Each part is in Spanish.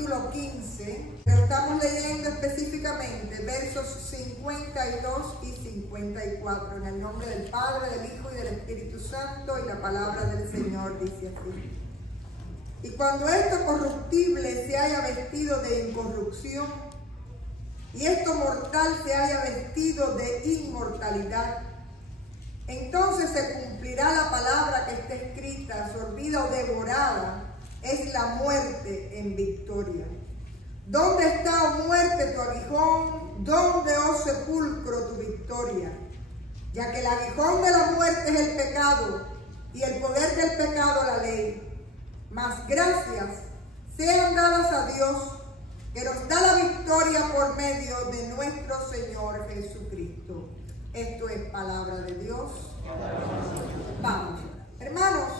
capítulo 15, pero estamos leyendo específicamente versos 52 y 54, en el nombre del Padre, del Hijo y del Espíritu Santo, y la palabra del Señor dice así. Y cuando esto corruptible se haya vestido de incorrupción, y esto mortal se haya vestido de inmortalidad, entonces se cumplirá la palabra que está escrita: sorbida o devorada es la muerte en victoria. ¿Dónde está, oh muerte, tu aguijón? ¿Dónde, oh sepulcro, tu victoria? Ya que el aguijón de la muerte es el pecado, y el poder del pecado la ley. Mas gracias sean dadas a Dios, que nos da la victoria por medio de nuestro Señor Jesucristo. Esto es palabra de Dios. Vamos, hermanos.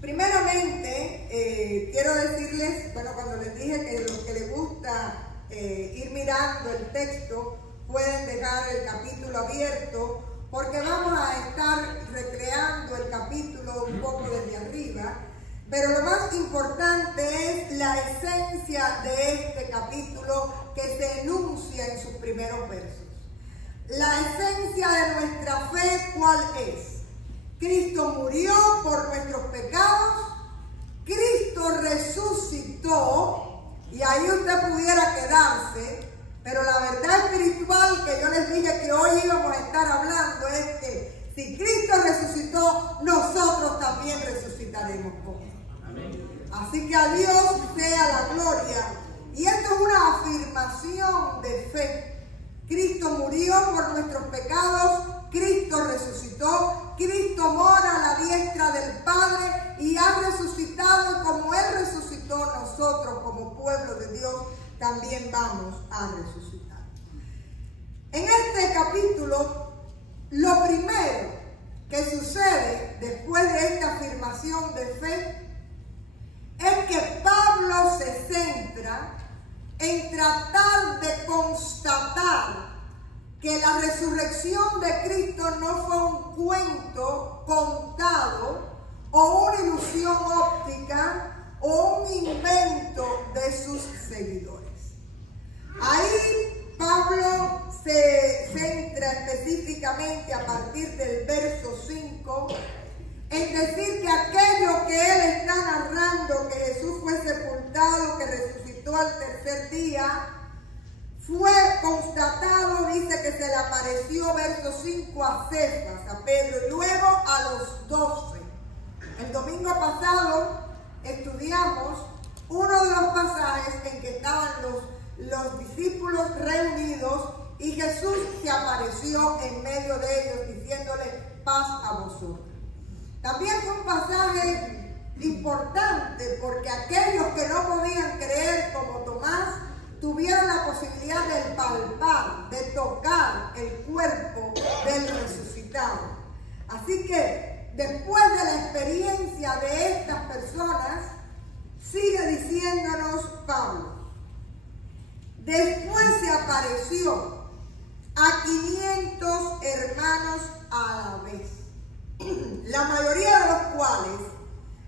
Primeramente, quiero decirles, bueno, cuando les dije que los que les gusta ir mirando el texto, pueden dejar el capítulo abierto, porque vamos a estar recreando el capítulo un poco desde arriba. Pero lo más importante es la esencia de este capítulo que se enuncia en sus primeros versos. La esencia de nuestra fe, ¿cuál es? Cristo murió por nuestros pecados, Cristo resucitó, y ahí usted pudiera quedarse, pero la verdad espiritual que yo les dije que hoy íbamos a estar hablando es que si Cristo resucitó, nosotros también resucitaremos con Él. Así que a Dios sea la gloria. Y esto es una afirmación de fe. Cristo murió por nuestros pecados, Cristo resucitó, Cristo mora a la diestra del Padre y ha resucitado, y como Él resucitó, nosotros como pueblo de Dios también vamos a resucitar. En este capítulo, lo primero que sucede después de esta afirmación de fe es que Pablo se centra en tratar de constatar que la resurrección de Cristo no fue un cuento contado o una ilusión óptica o un invento de sus seguidores. Ahí Pablo se centra específicamente a partir del verso 5 en decir que aquello que él está narrando, que Jesús fue sepultado, que resucitó al tercer día, fue constatado, dice que se le apareció, verso 5, a Cefas, a Pedro, y luego a los 12. El domingo pasado estudiamos uno de los pasajes en que estaban los discípulos reunidos y Jesús se apareció en medio de ellos diciéndole: paz a vosotros. También fue un pasaje importante porque aquellos que no podían creer, como Tomás, tuvieron la posibilidad de palpar, de tocar el cuerpo del resucitado. Así que después de la experiencia de estas personas, sigue diciéndonos Pablo: después se apareció a 500 hermanos a la vez, la mayoría de los cuales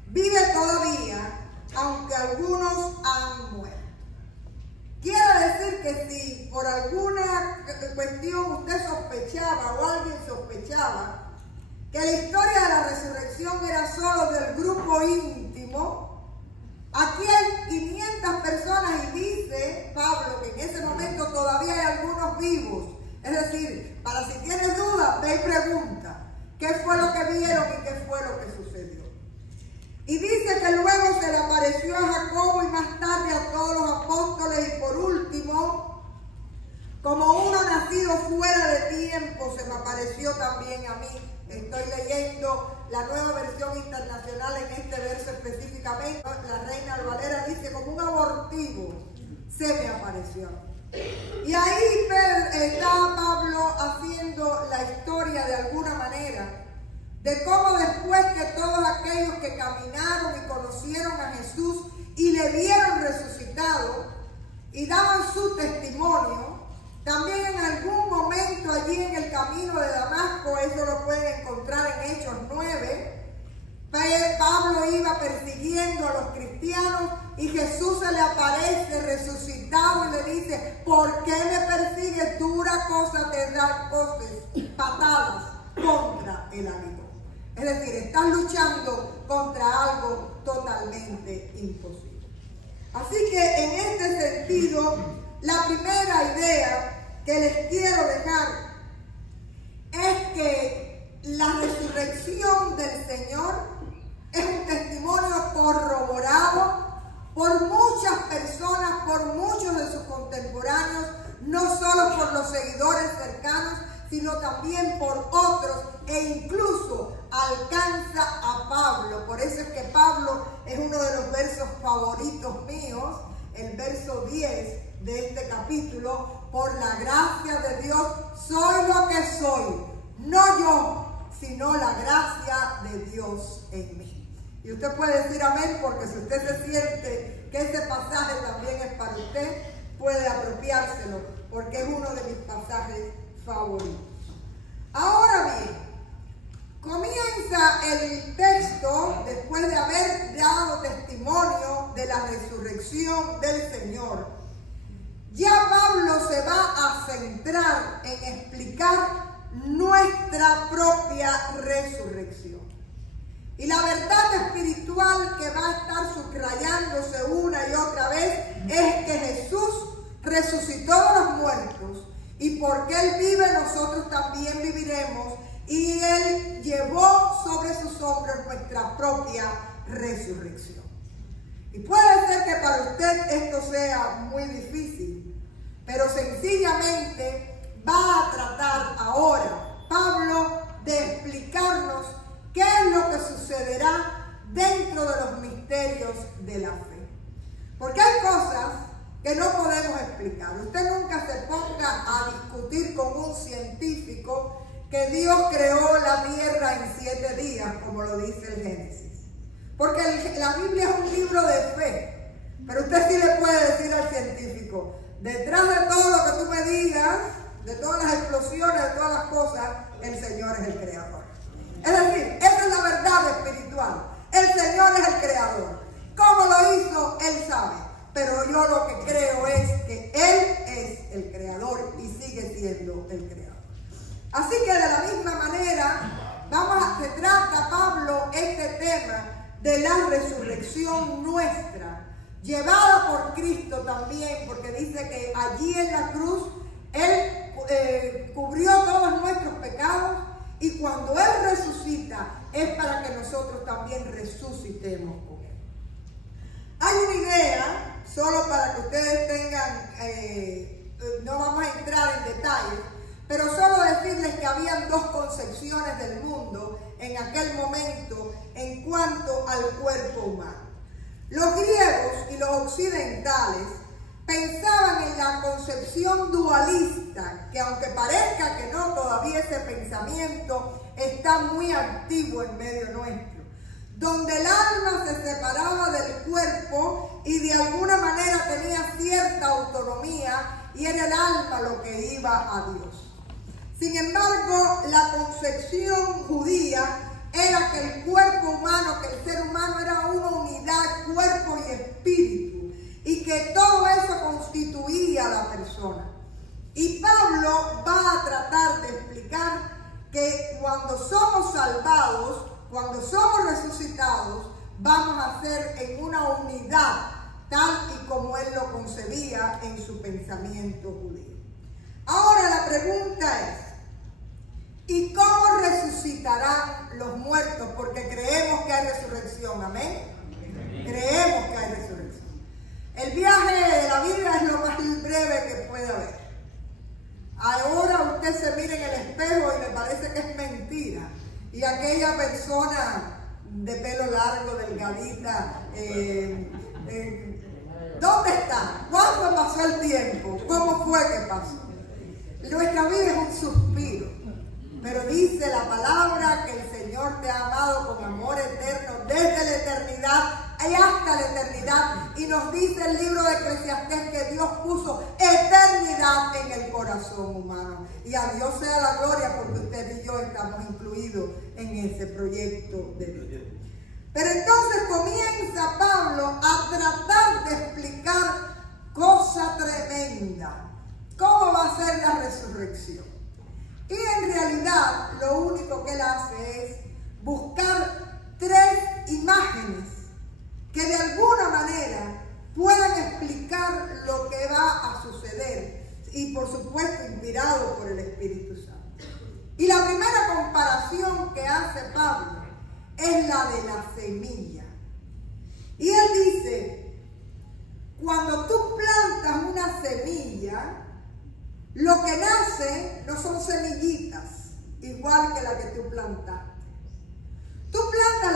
vive todavía, aunque algunos han muerto. Quiero decir que si por alguna cuestión usted sospechaba o alguien sospechaba que la historia de la resurrección era solo del grupo íntimo, aquí hay 500 personas y dice Pablo que en ese momento todavía hay algunos vivos. Es decir, para si tienes dudas, ve y pregunta qué fue lo que vieron y qué fue lo que sucedió. Y dice que luego se le apareció a Jacobo y más tarde a todos los apóstoles, y por último, como uno nacido fuera de tiempo, se me apareció también a mí. Estoy leyendo la Nueva Versión Internacional en este verso específicamente. La Reina Valera dice: como un abortivo se me apareció. Y ahí está Pablo haciendo la historia de alguna manera de cómo después que todos aquellos que caminaron y conocieron a Jesús y le vieron resucitado y daban su testimonio, también en algún momento allí en el camino de Damasco, eso lo pueden encontrar en Hechos 9, Pablo iba persiguiendo a los cristianos y Jesús se le aparece resucitado y le dice, ¿por qué me persigues? Dura cosa te da patadas contra el aguijón. Es decir, estás luchando contra algo totalmente imposible. Así que en este sentido, la primera idea que les quiero dejar es que la resurrección del Señor es un testimonio corroborado por muchas personas, por muchos de sus contemporáneos, no solo por los seguidores cercanos, sino también por otros, e incluso alcanza a Pablo. Por eso es que Pablo es uno de los versos favoritos míos, el verso 10 de este capítulo. Por la gracia de Dios soy lo que soy, no yo, sino la gracia de Dios en mí. Y usted puede decir amén, porque si usted se siente que ese pasaje también es para usted, puede apropiárselo, porque es uno de mis pasajes favoritos. Ahora bien, comienza el texto después de haber dado testimonio de la resurrección del Señor. Ya Pablo se va a centrar en explicar nuestra propia resurrección. Y la verdad espiritual que va a estar subrayándose una y otra vez es que Jesús resucitó de los muertos, y porque Él vive, nosotros también viviremos, y Él llevó sobre sus hombros nuestra propia resurrección. Y puede ser que para usted esto sea muy difícil, pero sencillamente va a tratar ahora Pablo de explicarnos qué es lo que sucederá dentro de los misterios de la fe. Porque hay cosas que no podemos explicar. Usted nunca se ponga a discutir con un científico que Dios creó la tierra en 7 días, como lo dice el Génesis. Porque la Biblia es un libro de fe. Pero usted sí le puede decir al científico, detrás de todo lo que tú me digas, de todas las explosiones, de todas las cosas, el Señor es el creador. Es decir, esa es la verdad espiritual. El Señor es el creador. ¿Cómo lo hizo? Él sabe. Pero yo lo que creo es que Él es el creador y sigue siendo el creador. Así que de la misma manera, se trata Pablo este tema de la resurrección nuestra, llevada por Cristo también, porque dice que allí en la cruz Él cubrió todos nuestros pecados, y cuando Él resucita es para que nosotros también resucitemos con Él. Hay una idea, solo para que ustedes tengan, no vamos a entrar en detalles, pero solo decirles que habían 2 concepciones del mundo en aquel momento en cuanto al cuerpo humano. Los griegos y los occidentales pensaban en la concepción dualista, que aunque parezca que no, todavía ese pensamiento está muy activo en medio nuestro, donde el alma se separaba del cuerpo y de alguna manera tenía cierta autonomía, y era el alma lo que iba a Dios. Sin embargo, la concepción judía era que el cuerpo humano, que el ser humano era una unidad, cuerpo y espíritu, y que todo eso constituía a la persona. Y Pablo va a tratar de explicar que cuando somos salvados, cuando somos resucitados, vamos a ser en una unidad, tal y como él lo concebía en su pensamiento judío. Ahora la pregunta es, ¿y cómo resucitarán los muertos? Porque creemos que hay resurrección, ¿amén? Creemos que hay resurrección. El viaje de la vida es lo más breve que puede haber. Ahora usted se mira en el espejo y le parece que es mentira. Y aquella persona de pelo largo, delgadita, ¿dónde está? ¿Cuándo pasó el tiempo? ¿Cómo fue que pasó? Nuestra vida es un suspiro. Pero dice la palabra que el Señor te ha amado con amor eterno desde la eternidad y hasta la eternidad. Y nos dice el libro de Eclesiastés que Dios puso eternidad en el corazón humano. Y a Dios sea la gloria, porque usted y yo estamos incluidos en ese proyecto de vida. Pero entonces comienza Pablo a tratar de explicar cosa tremenda. ¿Cómo va a ser la resurrección? Y en realidad lo único que él hace es buscar tres imágenes que de alguna manera puedan explicar lo que va a suceder. Y por supuesto inspirado por el Espíritu Santo. Y la primera comparación que hace Pablo es la de la semilla. Y él dice, cuando tú plantas una semilla, lo que nace no son semillitas, igual que la que tú plantaste. Tú plantas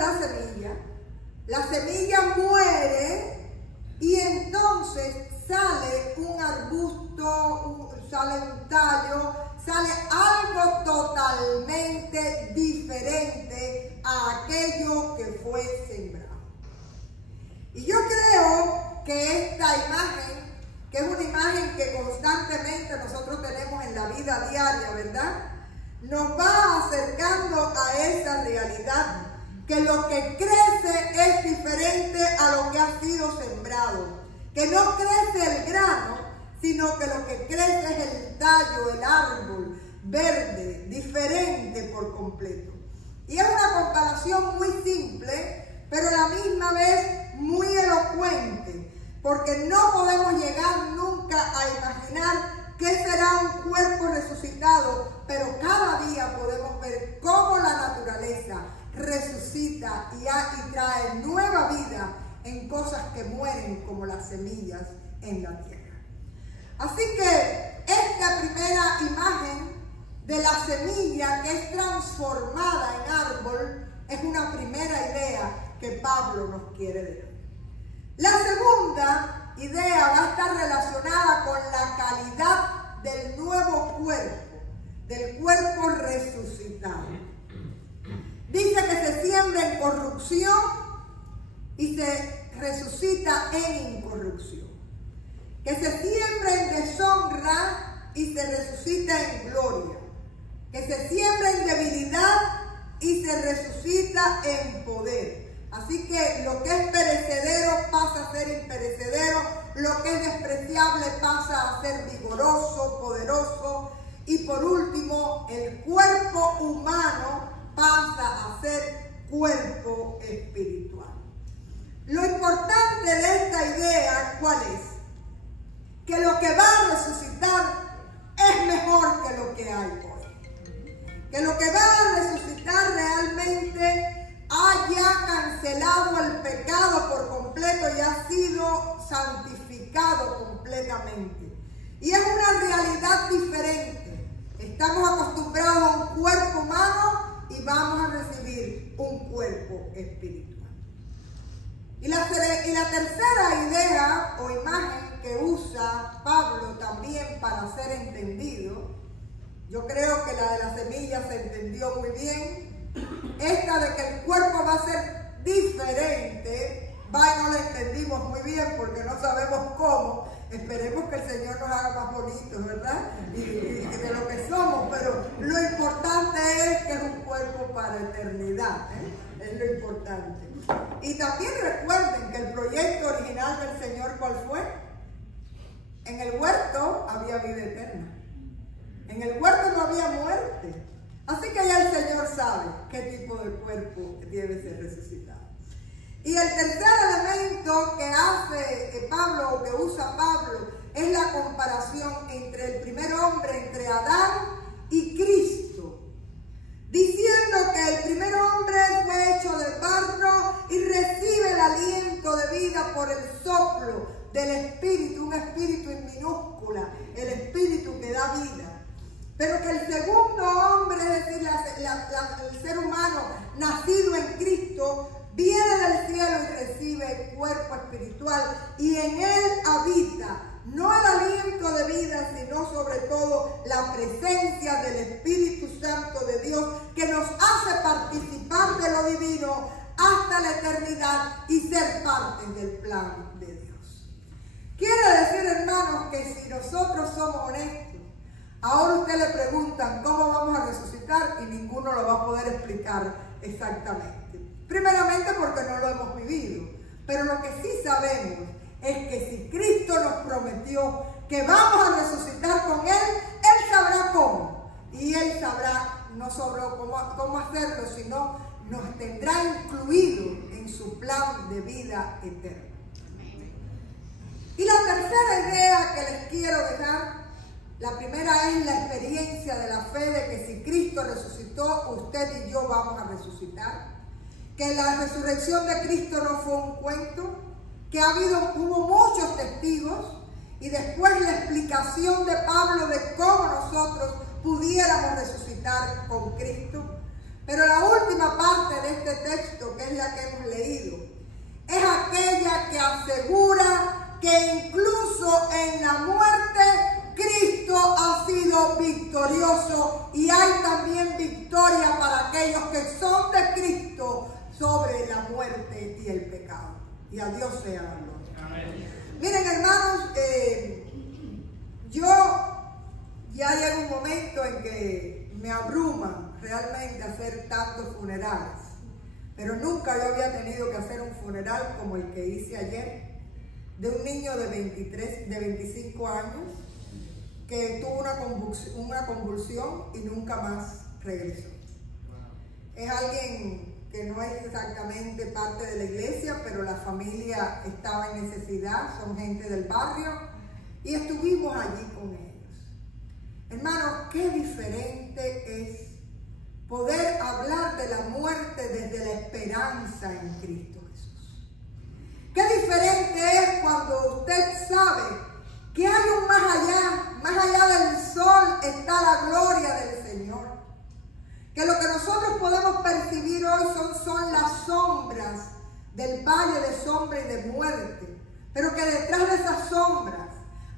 la semilla muere y entonces sale un arbusto, sale un tallo, sale algo totalmente diferente a aquello que fue sembrado. Y yo creo que esta imagen, que es una imagen que constantemente nosotros tenemos en la vida diaria, ¿verdad?, nos va acercando a esa realidad, que lo que crece es diferente a lo que ha sido sembrado, que no crece el grano, sino que lo que crece es el tallo, el árbol verde, diferente por completo. Y es una comparación muy simple, pero a la misma vez muy elocuente, porque no podemos llegar nunca a imaginar qué será un cuerpo resucitado, pero cada día podemos ver cómo la naturaleza resucita y trae nueva vida en cosas que mueren como las semillas en la tierra. Así que esta primera imagen de la semilla que es transformada en árbol es una primera idea que Pablo nos quiere dar. La segunda idea va a estar relacionada con la calidad del nuevo cuerpo, del cuerpo resucitado. Dice que se siembra en corrupción y se resucita en incorrupción. Que se siembra en deshonra y se resucita en gloria. Que se siembra en debilidad y se resucita en poder. Así que lo que es perecedero pasa a ser imperecedero, lo que es despreciable pasa a ser vigoroso, poderoso, y por último, el cuerpo humano pasa a ser cuerpo espiritual. Lo importante de esta idea, ¿cuál es? Que lo que va a resucitar es mejor que lo que hay hoy. Que lo que va a resucitar realmente haya cancelado el pecado por completo y ha sido santificado completamente. Y es una realidad diferente. Estamos acostumbrados a un cuerpo humano y vamos a recibir un cuerpo espiritual. Y la tercera idea o imagen que usa Pablo también para ser entendido, yo creo que la de la semilla se entendió muy bien. Esta de que el cuerpo va a ser diferente, no la entendimos muy bien porque no sabemos cómo. Esperemos que el Señor nos haga más bonitos, ¿verdad? Y de lo que somos, pero lo importante es que es un cuerpo para eternidad, ¿eh? Es lo importante. Y también recuerden que el proyecto original del Señor, ¿cuál fue? En el huerto había vida eterna. En el huerto no había muerte. Así que ya el Señor sabe qué tipo de cuerpo debe ser resucitado. Y el tercer elemento que hace Pablo, o que usa Pablo, es la comparación entre el primer hombre, entre Adán y Cristo, diciendo que el primer hombre fue hecho de barro y recibe el aliento de vida por el soplo del Espíritu, un espíritu en minúscula, el Espíritu que da vida. Pero que el segundo hombre, es decir, el ser humano nacido en Cristo, viene del cielo y recibe cuerpo espiritual y en él habita no el aliento de vida, sino sobre todo la presencia del Espíritu Santo de Dios, que nos hace participar de lo divino hasta la eternidad y ser parte del plan de Dios. Quiere decir, hermanos, que si nosotros somos honestos, ahora usted le preguntan cómo vamos a resucitar y ninguno lo va a poder explicar exactamente. Primeramente porque no lo hemos vivido. Pero lo que sí sabemos es que si Cristo nos prometió que vamos a resucitar con Él, Él sabrá cómo. Y Él sabrá no solo cómo hacerlo, sino nos tendrá incluido en su plan de vida eterna. Y la tercera idea que les quiero dejar, la primera es la experiencia de la fe de que si Cristo resucitó, usted y yo vamos a resucitar. Que la resurrección de Cristo no fue un cuento, que hubo muchos testigos, y después la explicación de Pablo de cómo nosotros pudiéramos resucitar con Cristo. Pero la última parte de este texto, que es la que hemos leído, es aquella que asegura que incluso en la muerte Cristo ha sido victorioso y hay también victoria para aquellos que son de Cristo sobre la muerte y el pecado. Y a Dios sea la gloria. Amén. Miren, hermanos, yo ya llega un momento en que me abruma realmente hacer tantos funerales, pero nunca yo había tenido que hacer un funeral como el que hice ayer, de un niño de 25 años que tuvo una convulsión y nunca más regresó. Es alguien que no es exactamente parte de la iglesia, pero la familia estaba en necesidad, son gente del barrio, y estuvimos allí con ellos. Hermanos, qué diferente es poder hablar de la muerte desde la esperanza en Cristo Jesús. Qué diferente es cuando usted sabe que hay un más allá del sol está la gloria del Señor. Que lo que nosotros podemos percibir hoy son las sombras del valle de sombra y de muerte, pero que detrás de esas sombras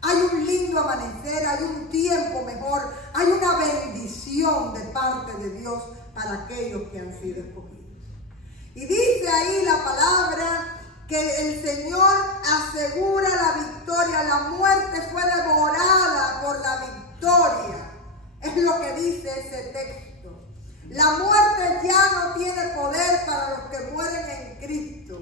hay un lindo amanecer, hay un tiempo mejor, hay una bendición de parte de Dios para aquellos que han sido escogidos. Y dice ahí la palabra que el Señor asegura la victoria, la muerte fue devorada por la victoria. Es lo que dice ese texto. La muerte ya no tiene poder para los que mueren en Cristo.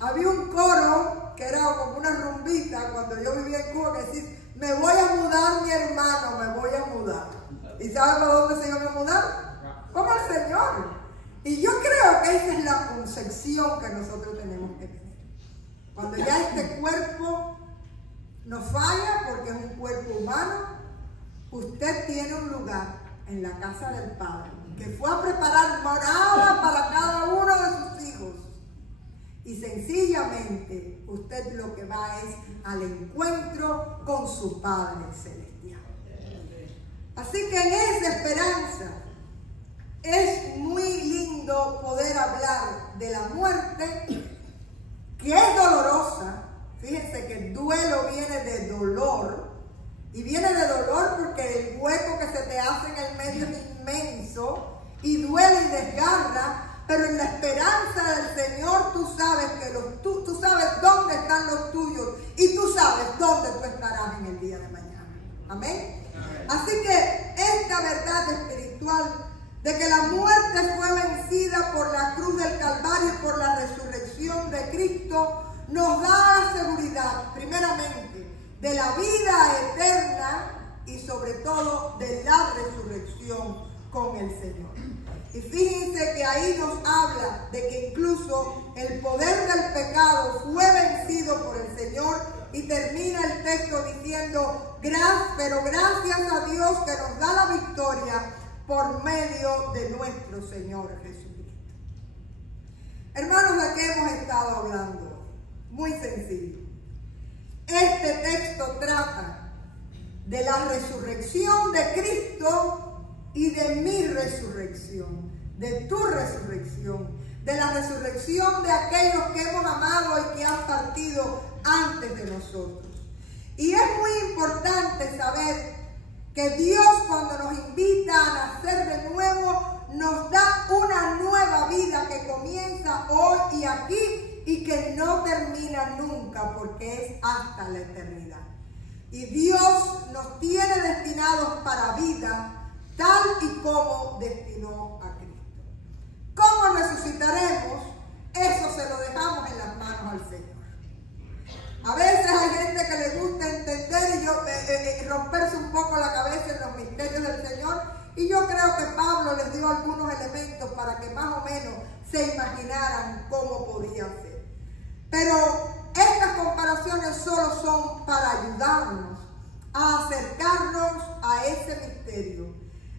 Había un coro que era como una rumbita cuando yo vivía en Cuba que decía: me voy a mudar, mi hermano, me voy a mudar. ¿Y saben a dónde se iban a mudar? Con el Señor. Y yo creo que esa es la concepción que nosotros tenemos que tener. Cuando ya este cuerpo nos falla, porque es un cuerpo humano, usted tiene un lugar en la casa del Padre, que fue a preparar morada para cada uno de sus hijos. Y sencillamente usted lo que va es al encuentro con su Padre Celestial. Así que en esa esperanza es muy lindo poder hablar de la muerte, que es dolorosa. Fíjense que el duelo viene de dolor. Y viene de dolor porque el hueco que se te hace en el medio es inmenso y duele y desgarra, pero en la esperanza del Señor tú sabes que tú sabes dónde están los tuyos y tú sabes dónde tú estarás en el día de mañana. Amén. Así que esta verdad espiritual de que la muerte fue vencida por la cruz del Calvario y por la resurrección de Cristo nos da la seguridad, primeramente, de la vida eterna y sobre todo de la resurrección con el Señor. Y fíjense que ahí nos habla de que incluso el poder del pecado fue vencido por el Señor, y termina el texto diciendo: pero gracias a Dios que nos da la victoria por medio de nuestro Señor Jesucristo. Hermanos, ¿de qué hemos estado hablando? Muy sencillo. Este texto trata de la resurrección de Cristo y de mi resurrección, de tu resurrección, de la resurrección de aquellos que hemos amado y que han partido antes de nosotros. Y es muy importante saber que Dios, cuando nos invita a nacer de nuevo, nos da una nueva vida que comienza hoy y aquí, y que no termina nunca, porque es hasta la eternidad. Y Dios nos tiene destinados para vida, tal y como destinó a Cristo. ¿Cómo resucitaremos? eso se lo dejamos en las manos al Señor. A veces hay gente que le gusta entender y romperse un poco la cabeza en los misterios del Señor, y yo creo que Pablo les dio algunos elementos para que más o menos se imaginaran cómo podían ser. Pero estas comparaciones solo son para ayudarnos a acercarnos a ese misterio,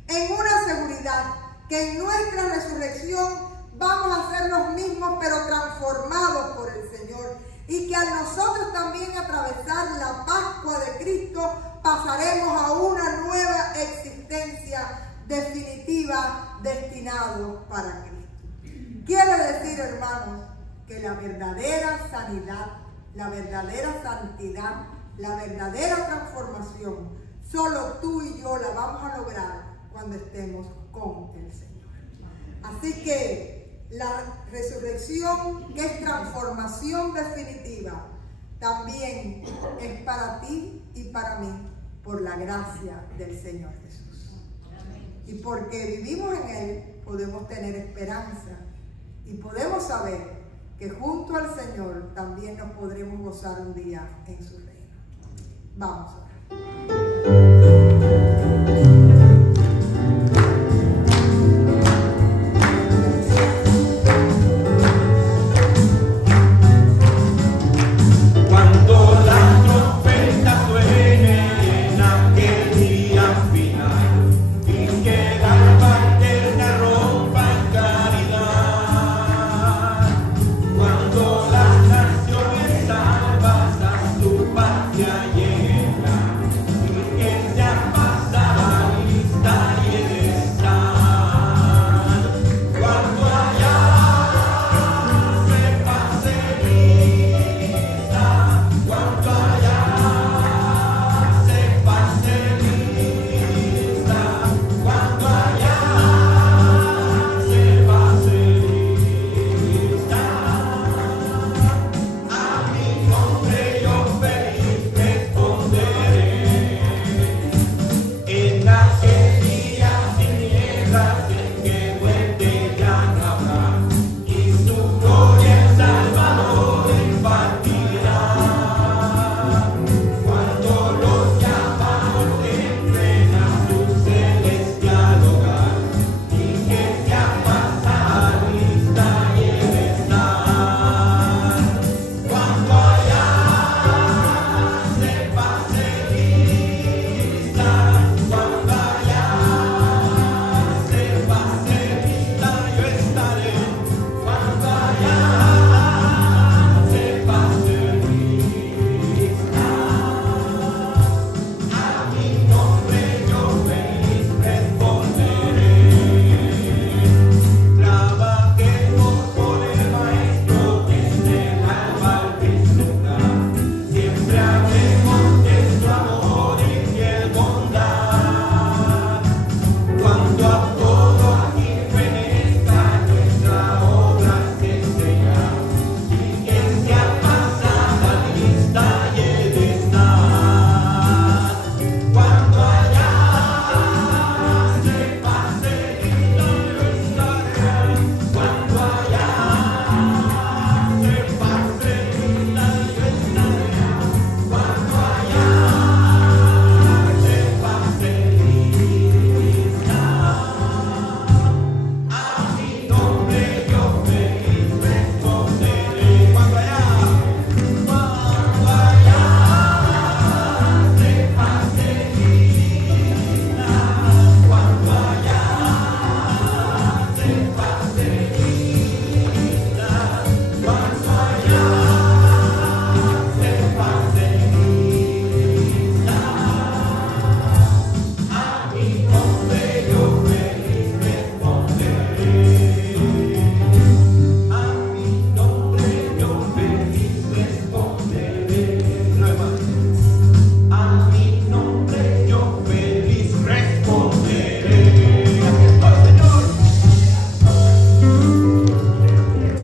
en una seguridad que en nuestra resurrección vamos a ser los mismos, pero transformados por el Señor, y que al nosotros también atravesar la Pascua de Cristo, pasaremos a una nueva existencia definitiva, destinado para Cristo. Quiere decir, hermanos, que la verdadera sanidad, la verdadera santidad, la verdadera transformación, solo tú y yo la vamos a lograr cuando estemos con el Señor. Así que la resurrección, que es transformación definitiva, también es para ti y para mí, por la gracia del Señor Jesús. Y porque vivimos en Él, podemos tener esperanza y podemos saber que junto al Señor también nos podremos gozar un día en su reino. Vamos a orar.